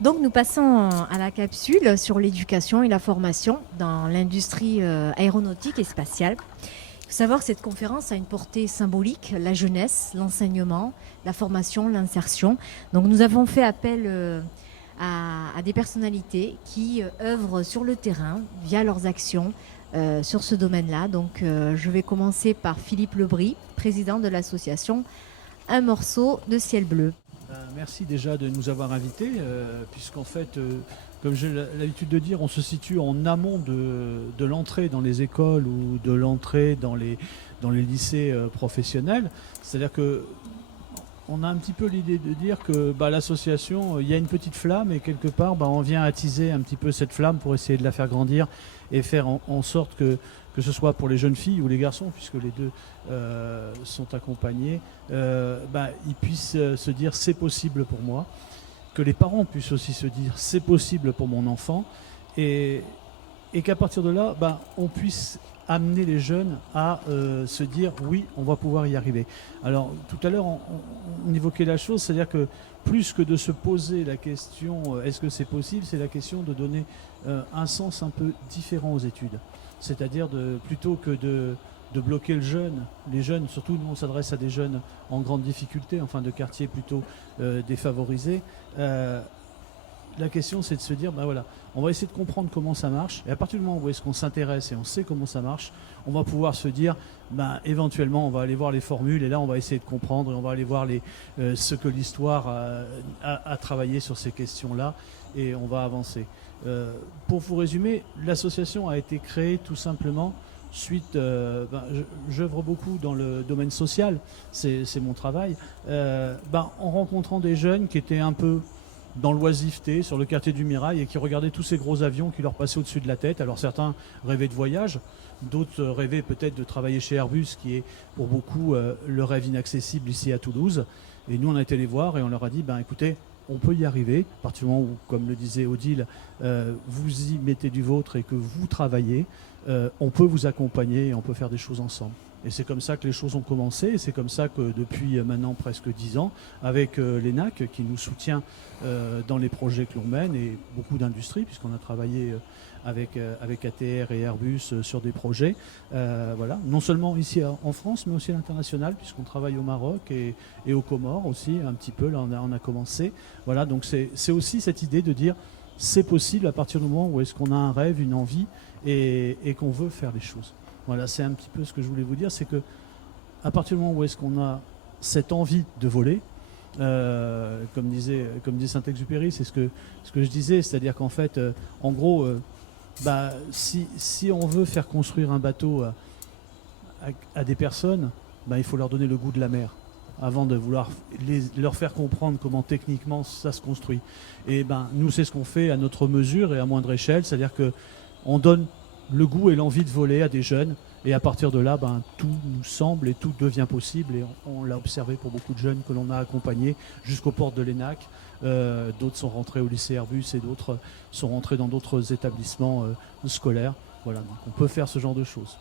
Donc nous passons à la capsule sur l'éducation et la formation dans l'industrie aéronautique et spatiale. Il faut savoir que cette conférence a une portée symbolique, la jeunesse, l'enseignement, la formation, l'insertion. Donc nous avons fait appel à des personnalités qui œuvrent sur le terrain via leurs actions sur ce domaine-là. Donc je vais commencer par Philippe Lebris, président de l'association Un morceau de ciel bleu. Merci déjà de nous avoir invités, puisqu'en fait, comme j'ai l'habitude de dire, on se situe en amont de l'entrée dans les écoles ou de l'entrée dans les lycées professionnels. C'est-à-dire que on a un petit peu l'idée de dire que l'association, il y a une petite flamme et quelque part, on vient attiser un petit peu cette flamme pour essayer de la faire grandir et faire en sorte que ce soit pour les jeunes filles ou les garçons, puisque les deux sont accompagnés, ils puissent se dire c'est possible pour moi, que les parents puissent aussi se dire c'est possible pour mon enfant, et qu'à partir de là, on puisse amener les jeunes à se dire oui, on va pouvoir y arriver. Alors tout à l'heure, on évoquait la chose, c'est-à-dire que plus que de se poser la question est-ce que c'est possible, c'est la question de donner un sens un peu différent aux études. C'est-à-dire plutôt que de bloquer les jeunes, surtout nous on s'adresse à des jeunes en grande difficulté, enfin de quartiers plutôt défavorisés. La question c'est de se dire, voilà, on va essayer de comprendre comment ça marche, et à partir du moment où est-ce qu'on s'intéresse et on sait comment ça marche, on va pouvoir se dire, éventuellement on va aller voir les formules, et là on va essayer de comprendre, et on va aller voir ce que l'histoire a travaillé sur ces questions-là, et on va avancer. Pour vous résumer, l'association a été créée tout simplement suite, j'œuvre beaucoup dans le domaine social, c'est mon travail, en rencontrant des jeunes qui étaient un peu dans l'oisiveté, sur le quartier du Mirail, et qui regardaient tous ces gros avions qui leur passaient au-dessus de la tête. Alors certains rêvaient de voyage, d'autres rêvaient peut-être de travailler chez Airbus, qui est pour beaucoup le rêve inaccessible ici à Toulouse. Et nous, on a été les voir et on leur a dit, écoutez, on peut y arriver, à partir du moment où, comme le disait Odile, vous y mettez du vôtre et que vous travaillez, on peut vous accompagner et on peut faire des choses ensemble. Et c'est comme ça que les choses ont commencé, et c'est comme ça que depuis maintenant presque 10 ans, avec l'ENAC qui nous soutient dans les projets que l'on mène, et beaucoup d'industries, puisqu'on a travaillé avec ATR et Airbus sur des projets, voilà, non seulement ici en France, mais aussi à l'international, puisqu'on travaille au Maroc et aux Comores aussi, un petit peu, là on a commencé. Voilà, donc c'est aussi cette idée de dire c'est possible à partir du moment où est-ce qu'on a un rêve, une envie, et qu'on veut faire les choses. Voilà, c'est un petit peu ce que je voulais vous dire, c'est que à partir du moment où est-ce qu'on a cette envie de voler, comme disait Saint-Exupéry, c'est ce que je disais, c'est-à-dire qu'en fait, en gros, si on veut faire construire un bateau à des personnes, il faut leur donner le goût de la mer avant de vouloir leur faire comprendre comment techniquement ça se construit. Et nous, c'est ce qu'on fait à notre mesure et à moindre échelle, c'est-à-dire qu'on donne le goût et l'envie de voler à des jeunes, et à partir de là, tout nous semble et tout devient possible, et on l'a observé pour beaucoup de jeunes que l'on a accompagnés jusqu'aux portes de l'ENAC. D'autres sont rentrés au lycée Airbus et d'autres sont rentrés dans d'autres établissements scolaires. Voilà, donc on peut faire ce genre de choses.